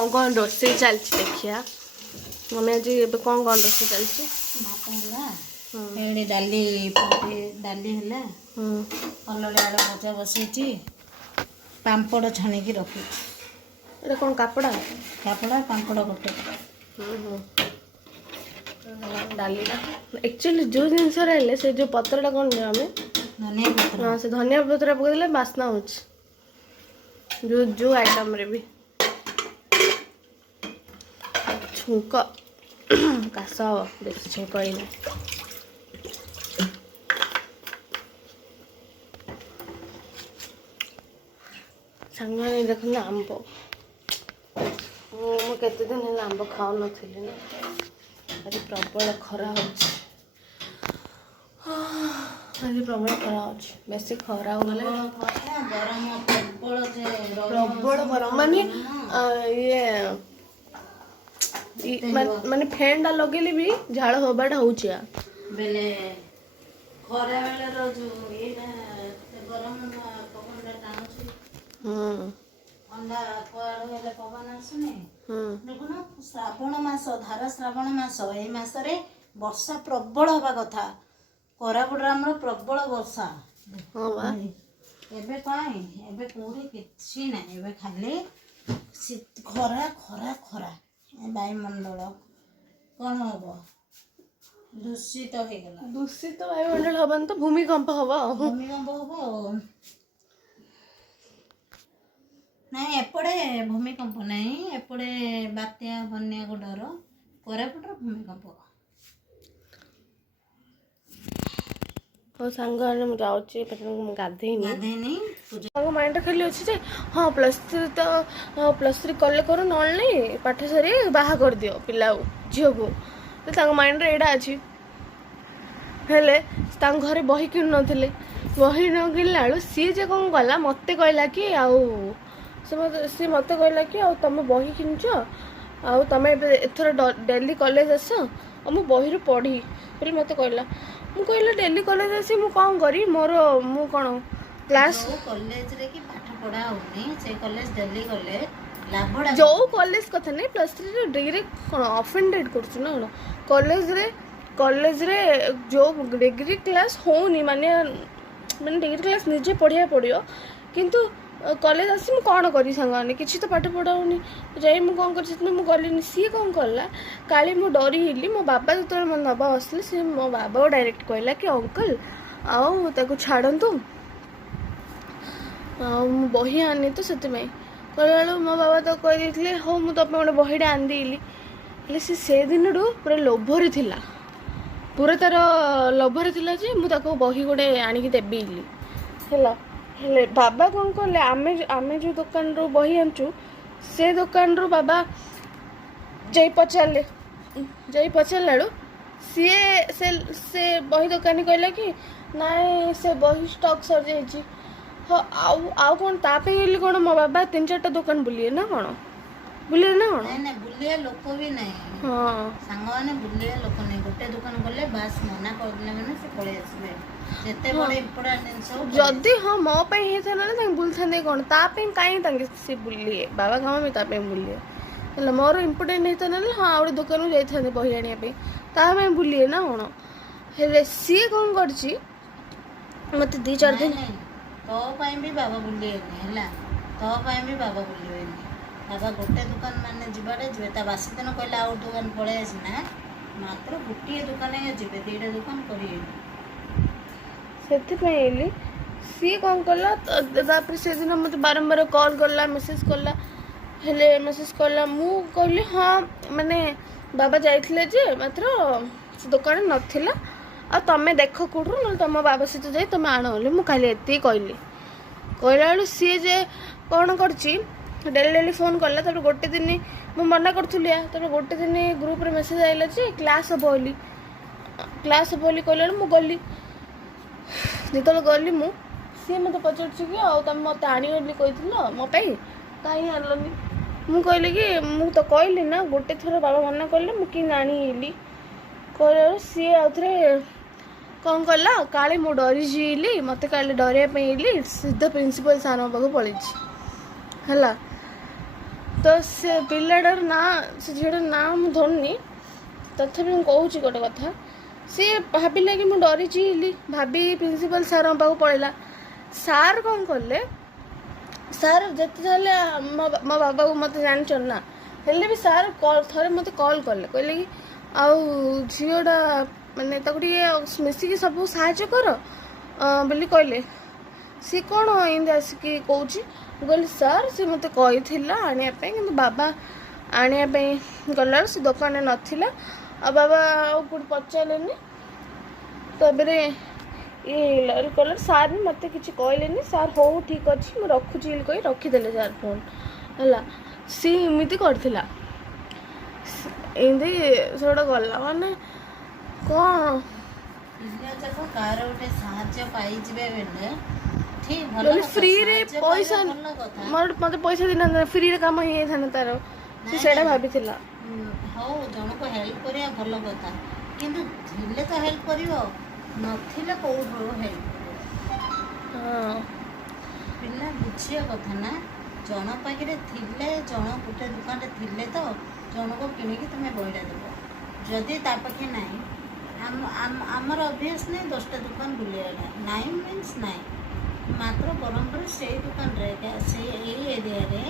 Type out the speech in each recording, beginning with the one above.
कौन कौन रोसे चलती देखिया मम्मी आज कौन कौन रोसे चलती भात है डाली डाली है कलर आड़ भजा बसैची पापड़ छाणिकी रखी ये कौन कपड़ा पापड़ गोटे डाली एक्चुअली जो जिनस रहे से जो पत्रटा कौन आम धनिया पत्र हाँ से धनिया पत्र पकड़े बास्ना हो जो जो आइटम रे भी छुंक काश हम बेस छुंक ही ना सांग मैंने देखो आंब केते दिन है आंब खाऊ ना आज प्रबल खरा हो प्रबल खरा हो बेस खरा हो गले प्रबल गरम माने ये माने फैन टा लगेली भी झाड़ होबाटा होउची बेले खरा बेले रो जो एटा गरम पवन टाणुची अंडा कुआड़ हेले पवन आसुने देखुन श्रावण मास धारा श्रावण मास ए मासरे वर्षा प्रबल हवा कथा कोरापुट आमर प्रबल वर्षा हां बा एबे काई एबे कोडी किछि नै एबे खाली खरा खरा खरा वायुमंडल कौन हम दूषित हो गला दूषित वायुमंडल हबन तो भूमिकंप हम नहीं एपड़े भूमिकंप नहीं एपड़े बात्या बन्या को डर कोरापुटर भूमिकंप हो सांग मु जाउची पटन गाधेनी गाधेनी सांग माइंड खाली अछि जे हां +3 कले करो नल नहीं पाठ सरी बाहा कर दियो पिला झियो को तो सांग माइंड रे एडा अछि हेले सांग घरे बही किन नथिले बही न किनला सी जे कोन गला मते कहला कि आउ सी मते कहला कि आउ तमे बही किनछ आउ तमे एथर डेली कॉलेज आस आ मु बही रे पढ़ी फिर मते कहला मु कहला डेली कॉलेज आसी मु कोन करी मोर मु कोन क्लास कॉलेज रे की पाठ पढ़ा होनी से कॉलेज डेली कॉलेज लाभड़ा जो कॉलेज कथा नहीं +3 रे डिग्री कोन ऑफेंडेड करछु ना कॉलेज रे जो डिग्री क्लास होनी माने डिग्री क्लास निजे पढ़िया पड़ियो किंतु कॉलेज आसी मु कौन करी सांगाने किसी तो पाठ पढ़ाऊनी जाई मु कौन कर मु गलिनी सी कौन करला काली मु डरी हिली मो बाबा जो मन नबा आसले सी मो बाबा डायरेक्ट कहला कि अंकल आउ ताको छाड़ंतु मु बही आनी तो सेते में कहला मो बाबा तो कह देथिले हो मु तो पे बहीडा आन देली ले से दिन डू पूरा लोभरे थिला पूरा तार लोभरे थिला जे मु ताको बही गोटे आनी की देबीली हैला हेले बाबा कौन कहले आमे जो दुकान रो बही आनचु से दुकान रो बाबा जई पचारला से बही दुकानी कहला कि नाई से बही स्टॉक सर जाइछि हाँ आउ कौन तापे गेली कौन मो बाबा 3-4टा दुकान बुलिए ना कौन नहीं बुलिया लोक भी नहीं हाँ सांग माने बुलिया लोक नहीं गोटे दुकान गले बास मना कर दिले माने से पळे आसबे जेते बड़े इंपोर्टेंट जिंस जदी हाँ मो पे हे था ना बुल थांदे कौन ता पे काई तांगे से बुलिए बाबा गामा में ता पे बुलिए हला मोर इंपोर्टेंट नहीं था ना हाँ आउे दुकान जाई थांदे बही आनिया पे ता पे बुलिए ना कौन हेले सी कौन करछि मते 2-4 दिन तो पाई भी बाबा बुलिए हला तो पाई भी बाबा बुलिए बाबा गोटे दुकान माने जिबाडे जिबे ता बासी दिन कहला आउ दुकान पळे आसिना मात्र गोटे दुकान जिबे 2टा दुकान करिए सेति पयली सी कौन कला तापर से दिन मते बारंबार कॉल करला मेसेज करला हेले मेसेज करला मु कहली हाँ माने बाबा जाइथिले जे मात्र से दुकान नथिला आ तमे देख कोठु न तम बाबा सहित जाई तमे आनो मु खाली एति कहली कहला सी जे कौन करछि डेली फोन करला तब गोटे दिन मु मना करथुलिया तब गोटे दिन ग्रुप रे मेसेज आइला जे क्लास हबो बोली कहला मु गली जेतल गली मु सी मते पचरछि कि आ तम मते आनी बोली कहिथिलो मो पई काई आनलनी मु कहले कि मु तो कहली ना गोटे थोर बाबा मना करले मु कि नानी इली कहला सी आउथरे कौन कला काले मु डरी जीली मते काले डरिया पे इली सीधा प्रिंसिपल सार पाखु पळिछि हला ତ ସେ ପିଲାଟାର ନାଁ ସେ ଝିଅଟାର ନାଁ ମୁଁ ଧରୁନି, ତଥାପି ମୁଁ କହୁଛି ଗୋଟେ କଥା। ସିଏ ଭାବିଲା କି ମୁଁ ଡରିଛି ବୋଲି ଭାବି ପ୍ରିନ୍ସିପାଲ ସାର୍ଙ୍କ ପାଖକୁ ପଳେଇଲା। ସାର୍ କ'ଣ କଲେ, ସାର୍ ଯେତେ ହେଲେ ମୋ ବାବାକୁ ମୋତେ ଜାଣିଛନ୍ତି ନା, ହେଲେ ବି ସାର୍ ଥରେ ମୋତେ କଲ୍ କଲେ, କହିଲେ କି ଆଉ ଝିଅଟା ମାନେ ତାକୁ ଟିକେ ମିଶିକି ସବୁ ସାହାଯ୍ୟ କର ବୋଲି କହିଲେ। ସିଏ କ'ଣ ଏମିତି ଆସିକି କହୁଛି। ମୁଁ କହିଲି ସାର୍ ସେ ମୋତେ କହିଥିଲା ଆଣିବା ପାଇଁ, କିନ୍ତୁ ବାବା ଆଣିବା ପାଇଁ ଗଲାବେଳେ ସେ ଦୋକାନରେ ନଥିଲା, ଆଉ ବାବା ଆଉ କେଉଁଠି ପଚାରିଲେନି। ତାପରେ ଇଏ କଲେ ସାର୍ ବି ମୋତେ କିଛି କହିଲେନି। ସାର୍ ହଉ ଠିକ୍ ଅଛି ମୁଁ ରଖୁଛି ବୋଲି କହି ରଖିଦେଲେ ସାର୍ ଫୋନ୍। ହେଲା, ସିଏ ଏମିତି କରିଥିଲା, ଏମିତି ସେଗୁଡ଼ା ଗଲା ମାନେ କ'ଣ ପିଲା ଯାକ କାହାର ଗୋଟେ ସାହାଯ୍ୟ ପାଇଯିବେ ବେଲେ ଠିକ୍ ଭଲ ମାନେ କଥା, ଫ୍ରିରେ ସାହାଯ୍ୟ ପଇସା ପାଇବା ଭଲ କଥା। ମୋତେ ପଇସା ଦେଇନଥାନ୍ତା, ଫ୍ରିରେ କାମ ହେଇଯାଇଥାନ୍ତା ତାର, ସେ ସେଇଟା ଭାବିଥିଲା। ହଉ ଜଣକୁ ହେଲ୍ପ କରିବା ଭଲ କଥା, କିନ୍ତୁ ଥିଲେ ତ ହେଲ୍ପ କରିବ, ନଥିଲେ କୋଉଠୁ ହେଲ୍ପ କରିବ। ହଁ ପିଲା ବୁଝିବା କଥା ନା, ଜଣ ପାଖରେ ଥିଲେ, ଜଣ ଗୋଟେ ଦୋକାନରେ ଥିଲେ ତ ଜଣକୁ କିଣିକି ତୁମେ ବହିଟା ଦେବ। ଯଦି ତା ପାଖେ ନାହିଁ, ଆମର ଅଭ୍ୟାସ ନାହିଁ 10ଟା ଦୋକାନ ବୁଲିବାଟା, ନାହିଁ ମିନ୍ସ ନାହିଁ। ମାତ୍ର ବ୍ରହ୍ମପୁର ସେଇ ଦୋକାନରେ ସେଇ ଏଇ ଏରିଆରେ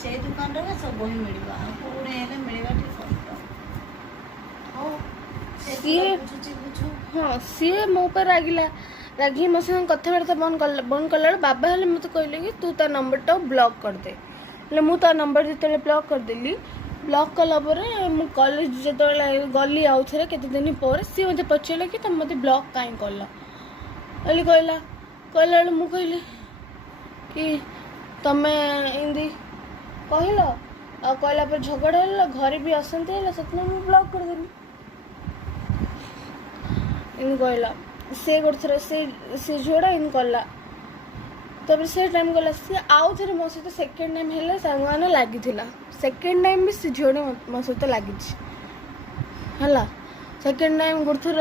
ସେଇ ଦୋକାନରେ ସବୁ ବହି ମିଳିବ, ଆଉ କେଉଁଠି ହେଲେ ମିଳିବା ଟିକେ କଷ୍ଟ। ହଉ ସିଏ ହଁ ସିଏ ମୋ ଉପରେ ରାଗି ମୋ ସାଙ୍ଗେ କଥାବାର୍ତ୍ତା ବନ୍ଦ କଲାବେଳେ ବାବା ହେଲେ ମୋତେ କହିଲେ କି ତୁ ତା ନମ୍ବରଟା ବ୍ଲକ୍ କରିଦେ। ହେଲେ ମୁଁ ତା ନମ୍ବର ଯେତେବେଳେ ବ୍ଲକ୍ କରିଦେଲି, ବ୍ଲକ୍ କଲା ପରେ ମୁଁ କଲେଜ ଯେତେବେଳେ ଗଲି ଆଉ ଥରେ କେତେ ଦିନ ପରେ, ସିଏ ମୋତେ ପଚାରିଲା କି ତମେ ମୋତେ ବ୍ଲକ୍ କାହିଁ କଲ ବୋଲି କହିଲା ବେଳେ ମୁଁ କହିଲି କି ତମେ ଏମିତି କହିଲ, ଆଉ କହିଲା ପରେ ଝଗଡ଼ା ହେଲା, ଘରେ ବି ଅଶାନ୍ତି ହେଲା, ସେଥିପାଇଁ ମୁଁ ବ୍ଲକ୍ କରିଦେଲି ଏମିତି କହିଲା। ସେ ଗୋଟେ ଥର ସେ ଝିଅଟା ଏମିତି କଲା। ତାପରେ ସେ ଟାଇମ୍ ଗଲା, ସିଏ ଆଉ ଥରେ ମୋ ସହିତ ସେକେଣ୍ଡ ଟାଇମ୍ ହେଲେ ସାଙ୍ଗମାନେ ଲାଗିଥିଲା। ସେକେଣ୍ଡ ଟାଇମ୍ ବି ସେ ଝିଅଟି ମୋ ସହିତ ଲାଗିଛି। ହେଲା, ସେକେଣ୍ଡ ଟାଇମ୍ ଗୋଟେ ଥର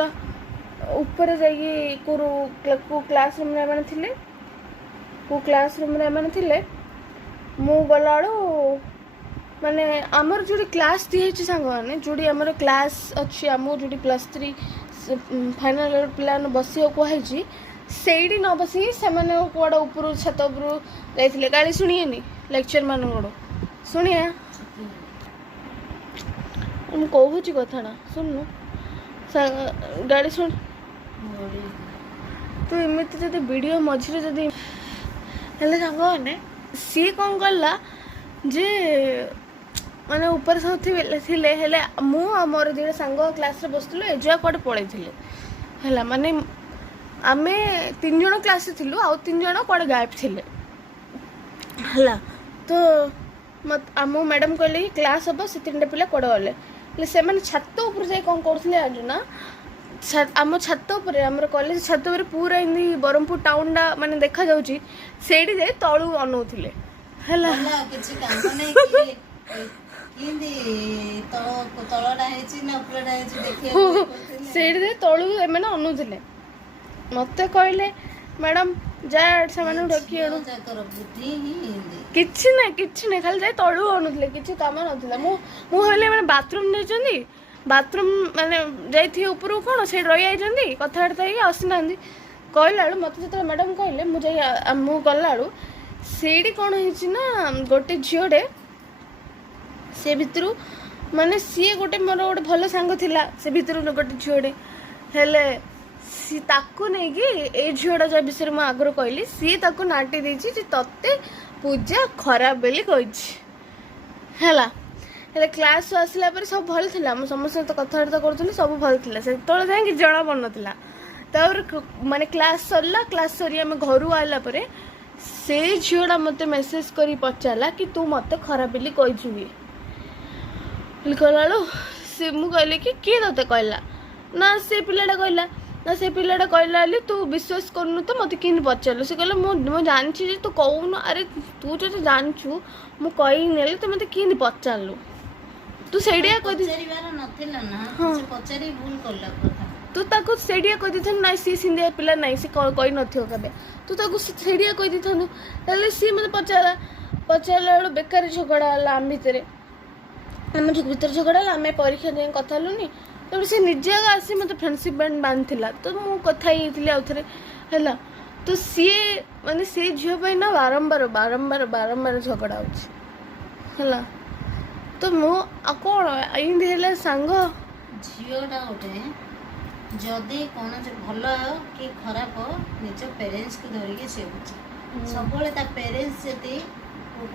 ଉପରେ ଯାଇକି କେଉଁ କ୍ଲାସ୍ ରୁମ୍ରେ ଏମାନେ ଥିଲେ, ମୁଁ ଗଲାବେଳୁ ମାନେ ଆମର ଯେଉଁଠି କ୍ଲାସ୍ ଦିଆହେଇଛି ସାଙ୍ଗମାନେ, ଯେଉଁଠି ଆମର କ୍ଲାସ୍ ଅଛି, ଆମକୁ ଯେଉଁଠି +3 ଫାଇନାଲ୍ ଇୟର୍ ପିଲାମାନେ ବସିବାକୁ କୁହାହେଇଛି, ସେଇଠି ନ ବସିକି ସେମାନେ କୁଆଡ଼େ ଉପରୁ ଛାତ ଉପରୁ ଯାଇଥିଲେ। ଗାଳି ଶୁଣିବେନି ଲେକ୍ଚର୍ ମାନଙ୍କଠୁ, ଶୁଣିଆ ମୁଁ କହୁଛି କଥାଟା ଶୁଣୁନୁ, ଗାଳି ଶୁଣି ତୁ ଏମିତି ଯଦି ଭିଡ଼ିଓ ମଝିରେ ଯଦି ହେଲେ ସାଙ୍ଗମାନେ, ସିଏ କ'ଣ କଲା ଯେ ମାନେ ଉପରେ ସବୁ ଥିଲେ, ହେଲେ ମୁଁ ଆଉ ମୋର ଦୁଇଟା ସାଙ୍ଗ କ୍ଲାସ୍ରେ ବସିଥିଲୁ, ଏଜୁଆ କୁଆଡ଼େ ପଳେଇଥିଲେ। ହେଲା, ମାନେ ଆମେ 3 ଜଣ କ୍ଲାସ୍ରେ ଥିଲୁ, ଆଉ 3 ଜଣ କୁଆଡ଼େ ଗାୟବ ଥିଲେ। ହେଲା, ତ ଆମ ମ୍ୟାଡ଼ାମ୍ କହିଲେ କି କ୍ଲାସ୍ ହେବ, ସେ 3ଟା ପିଲା କୁଆଡ଼େ ଗଲେ। ହେଲେ ସେମାନେ ଛାତ ଉପରୁ ଯାଇ କ'ଣ କରୁଥିଲେ ଜାଣିଛୁ ନା, ଆମ ଛାତ ଉପରେ, ଆମର କଲେଜ ଛାତ ଉପରେ ପୁରା ଏମିତି ବ୍ରହ୍ମପୁର ଟାଉନ୍ଟା ମାନେ ଦେଖାଯାଉଛି, ସେଇଠି ଯାଇ ତଳୁ ଅନଉଥିଲେ। ହେଲା, କିଛି କାମ ନାହିଁ ସେଇଠି ଯାଇ ତଳକୁ ଏମାନେ ଅନଉଥିଲେ। ମୋତେ କହିଲେ ମ୍ୟାଡ଼ାମ୍ ଯା ସେମାନଙ୍କୁ ଡାକି ଆଣୁ। କିଛି ନାହିଁ ଖାଲି ଯାଇ ତଳୁ ଅନଉଥିଲେ, କିଛି କାମ ନଥିଲା। ମୁଁ ଭାବିଲି ମାନେ ବାଥରୁମ୍ ଯାଇଛନ୍ତି, ବାଥରୁମ୍ ମାନେ ଯାଇଥିବେ ଉପରକୁ, କ'ଣ ସେଇଠି ରହିଯାଇଛନ୍ତି, କଥାବାର୍ତ୍ତା ହେଇକି ଆସିନାହାନ୍ତି। କହିଲା ବେଳୁ ମୋତେ ଯେତେବେଳେ ମ୍ୟାଡ଼ାମ୍ କହିଲେ, ମୁଁ ଗଲାବେଳୁ ସେଇଠି କ'ଣ ହେଇଛି ନା, ଗୋଟେ ଝିଅଟେ ସେ ଭିତରୁ ମାନେ ସିଏ ମୋର ଗୋଟେ ଭଲ ସାଙ୍ଗ ଥିଲା, ସେ ଭିତରୁ ଗୋଟେ ଝିଅଟେ, ହେଲେ ସିଏ ତାକୁ ନେଇକି ଏଇ ଝିଅଟା ଯାହା ବିଷୟରେ ମୁଁ ଆଗରୁ କହିଲି, ସିଏ ତାକୁ ନାଟି ଦେଇଛି ଯେ ତତେ ପୂଜା ଖରାପ ବୋଲି କହିଛି। ହେଲା, ହେଲେ କ୍ଲାସ୍ରୁ ଆସିଲା ପରେ ସବୁ ଭଲ ଥିଲା, ମୁଁ ସମସ୍ତଙ୍କ ସହିତ କଥାବାର୍ତ୍ତା କରୁଥିଲି, ସବୁ ଭଲ ଥିଲା, ସେତେବେଳେ ଯାଏଁ କିଛି ଜଣା ପଡ଼ୁନଥିଲା। ତାପରେ ମାନେ କ୍ଲାସ୍ ସରିଲା, କ୍ଲାସ୍ ସରି ଆମେ ଘରୁ ଆସିଲା ପରେ ସେ ଝିଅଟା ମୋତେ ମେସେଜ୍ କରି ପଚାରିଲା କି ତୁ ମୋତେ ଖରାପ ବୋଲି କହିଛୁ କି କହିଲା ବେଳୁ ମୁଁ କହିଲି କି କିଏ ତୋତେ କହିଲା ନା, ସେ ପିଲାଟା କହିଲା ବୋଲି ତୁ ବିଶ୍ୱାସ କରୁନୁ ତ ମୋତେ କେମିତି ପଚାରିଲୁ। ସେ କହିଲା ମୁଁ ଜାଣିଛି ଯେ ତୁ କହୁନୁ, ଆରେ ତୁ ଯଦି ଜାଣିଛୁ ମୁଁ କହିନି, ହେଲେ ତୁ ମୋତେ କେମିତି ପଚାରିଲୁ, ତୁ ସେଇଠିଆ ତୁ ତାକୁ ସେଇଠିଆ କହିଦେଇଥାନ୍ତୁ, ନାଇଁ ସିଏ ସିନ୍ଦିଆ ପିଲା ନାହିଁ, ସେ କହିନଥିବ କେବେ, ତୁ ତାକୁ ସେଇଠିଆ କହିଦେଇଥାନ୍ତୁ। ହେଲେ ସିଏ ମୋତେ ପଚାରିଲା, ପଚାରିଲା ବେଳୁ ବେକାର ଝଗଡ଼ା ହେଲା ଆମ ଭିତରେ ଝଗଡ଼ା ହେଲା। ଆମେ ପରୀକ୍ଷା ଯାଇ କଥା ହେଲୁନି। ତାପରେ ସେ ନିଜେ ଆସି ମୋତେ ଫ୍ରେଣ୍ଡସିପ୍ ବ୍ୟାଣ୍ଡ ବାନ୍ଧିଥିଲା ତ ମୁଁ କଥା ହେଇଯାଇଥିଲି ଆଉ ଥରେ ହେଲା। ତ ସିଏ ମାନେ ସେ ଝିଅ ପାଇଁ ନା ବାରମ୍ବାର ଝଗଡ଼ା ହେଉଛି ହେଲା। ତ ମୁଁ ଆଉ କ'ଣ ଏମିତି ହେଲେ ସାଙ୍ଗ ଝିଅଟା ଗୋଟେ ଯଦି କୌଣସି ଭଲ କି ଖରାପ ନିଜ ପ୍ୟାରେଣ୍ଟସ୍କୁ ଧରିକି ସେ ହେଉଛି ସବୁବେଳେ ତା ପ୍ୟାରେଣ୍ଟସ୍ ଯଦି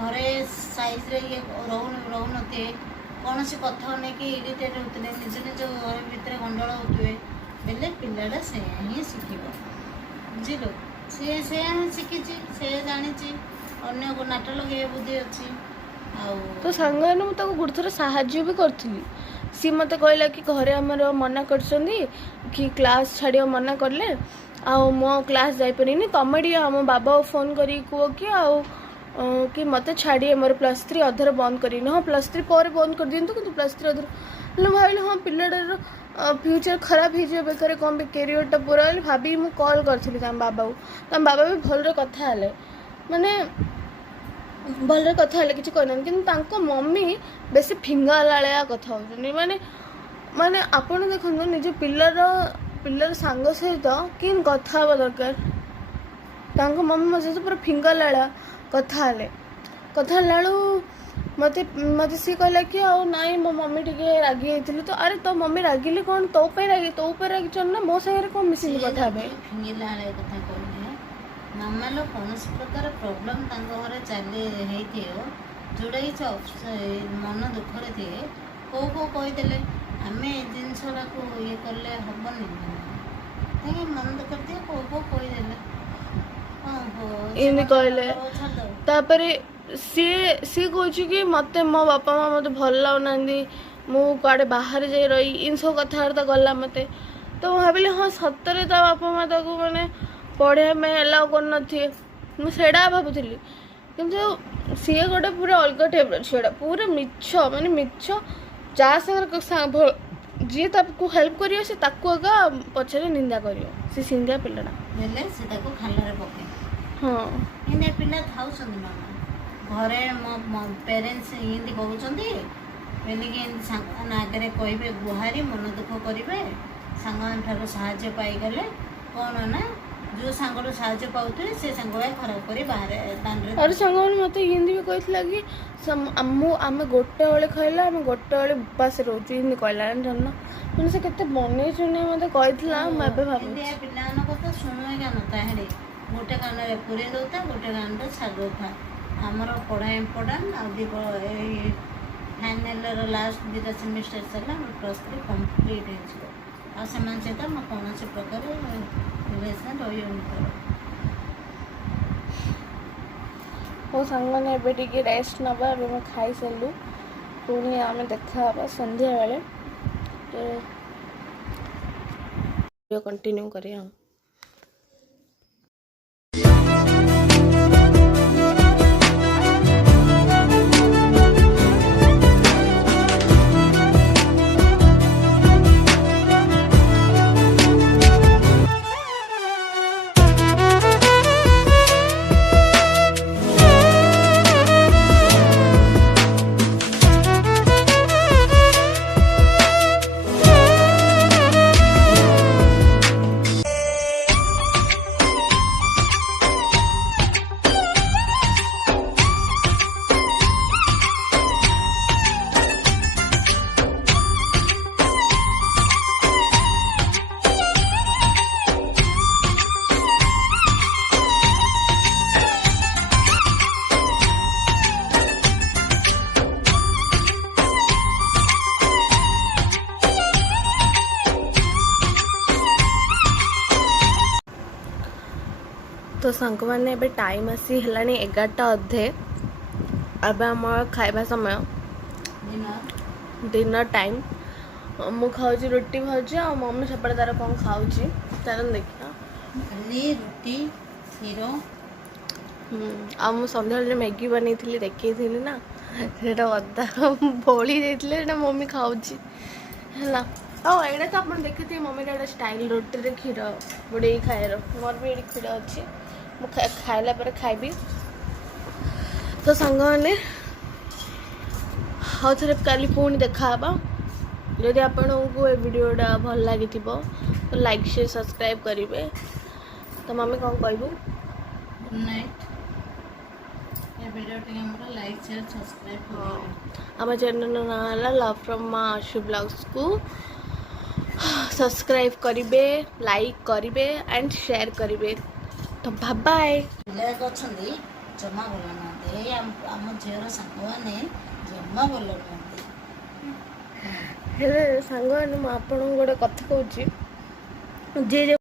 ଘରେ ସାଇଜ୍ରେ ଇଏ ରହୁନଥିବେ କୌଣସି କଥା ନେଇକି ଇରିଟେଟ୍ ହେଉଥିଲେ ନିଜ ଘର ଭିତରେ ଗଣ୍ଡଗୋଳ ହେଉଥିବେ ବେଲେ ପିଲାଟା ସେୟା ହିଁ ଶିଖିବ ବୁଝିଲୁ। ସିଏ ସେୟା ହିଁ ଶିଖିଛି ସେ ଜାଣିଛି ଅନ୍ୟକୁ ନାଟ ଲଗେଇବା ବୁଦ୍ଧି ଅଛି। ଆଉ ତ ସାଙ୍ଗମାନେ ମୁଁ ତାକୁ ଗୋଟେ ଥର ସାହାଯ୍ୟ ବି କରିଥିଲି। ସିଏ ମୋତେ କହିଲା କି ଘରେ ଆମର ମନା କରିଛନ୍ତି କି କ୍ଲାସ୍ ଛାଡ଼ିବା ମନା କଲେ ଆଉ ମୁଁ କ୍ଲାସ୍ ଯାଇପାରିନି ତମେ ଟିକେ ଆମ ବାବା ଫୋନ୍ କରିକି କୁହ କି ଆଉ कि मत छाड़िए मोर +3 अधर बंद कर हाँ +3 पर बंद कर दिंतु कि +3 अधर भाई हाँ पिलाटार फ्यूचर खराब हो जाए बेकार कौन भी कैरियरटा पूरा भाभी मुझे कॉल करी बाबा को तम बाबा भी भलरे कथा है माने भलरे कथा है कि कि मम्मी बेसी फिंगा लाया कथा होनी माने माने आपण देखो निज पिलार सांग सहित कि कथा हवा दरकार मम्मी मो सहित पूरा फिंगा लाया कथा बेलू मत सी कहला कि नाई मो मम्मी टिके रागी जाइली तो अरे तो मम्मी रागिले कौन तो रागी ना मो सागर कौन मिसिक कथा फिंगिला कथा कहले मामा लो कौन प्रकार प्रोब्लेम घरे चली जोड़ा मन दुखरे थे कौ कहीदे आम जिनसा ये कले हेनी मन दुख थे कौ कहीदे इन्हें कहले सी कह कि मत मो बापा माँ मत भल लगुना मु कड़े बाहर जा रही इन सब कथबार्ता गला मत तो भाविली हाँ सतरे ता बापा माँ ताको मैंने पढ़े में एलाउ कर मुझे भावुली किंतु सी गोटे पूरा अलग टाइप छुआ पूरा मिछ माने मिछ जहाँ सागर जी ताको हेल्प करियो से ताको आगा पछरे निंदा करियो से सिंगा पिलाटा बेले से ताको खालारे पके हाँ इने पिला थाउछन मामा घरे मो पेरेंट्स इंदी कहउछंदी बेले के इंदी सांग आगे कहबे गुहारी मन दुख करिवे सांगन ठारो सहाय्य पाई गले कोन ना जो सांगरो सहाय्य पाउथे से सांगवा खराब करी बाहर दांडरे अरे सांगन मते हिंदी भी कहथला कि आमे गोटे बेले खाइला आमे गोटे बेले उपास रहउची हिंदी कहला जानना मन से केते बने सुने मते कहथला मैं बे भाबु इंडिया पिलान कथा सुनवे का नता हेडे गोटे कान रे पुरे दोता गोटे कान रे छाड़ दोता हमर पढ़ा इम्पोर्टेंट आ दी फाइनल रो लास्ट दिटा सेमेस्टर सला +3 कंप्लीट हे छ आ समान से त म कोन से प्रकार रिलेशन रहियोनी कर ओ संग ने एबे टिके रेस्ट नबा अबे मैं खाई सलु पुणी आमे देखा हबा संध्या बेले तो कंटिन्यू करिया हम तो सांग मैंने एबे टाइम आसी हेलानी 11टा अधे अब आम खाइबा समय डिनर टाइम मु खाऊँ रोटी भाजी आ मम्मी सेपटे तार कौन खाऊँ चल देखिए रोटी क्षीर आ मु सन्ध्या मैगी बनी थी देखी ना सेटा अदा बोली जाते मम्मी खाऊँ है हाँ यहाँ तो आप देखी मम्मी का स्टाइल रोटी रे क्षीर बुड़े खाए मोर भी ये क्षीर अच्छी खाइला पर खाइबी तो सांगने हाँ थे काली पुणी देखा जदि आपको ये वीडियोटा भल लगी तो लाइक शेयर सब्सक्राइब करेंगे। तो मम्मी कौन कहबू? Good night. ये वीडियो टी हमरो लाइक शेयर सब्सक्राइब करेंगे। आम चैनल ना है लव फ्रॉम माँ आशु ब्लॉग्स को सब्सक्राइब करेंगे, लाइक करेंगे एंड शेयर करेंगे। तो बाय बाय। पिलाक अच्छी जमा भल ना आम झीर सांग मैंने जमा भल ना हेले सांग मैंने आपन गोटे कथा कहूँ जे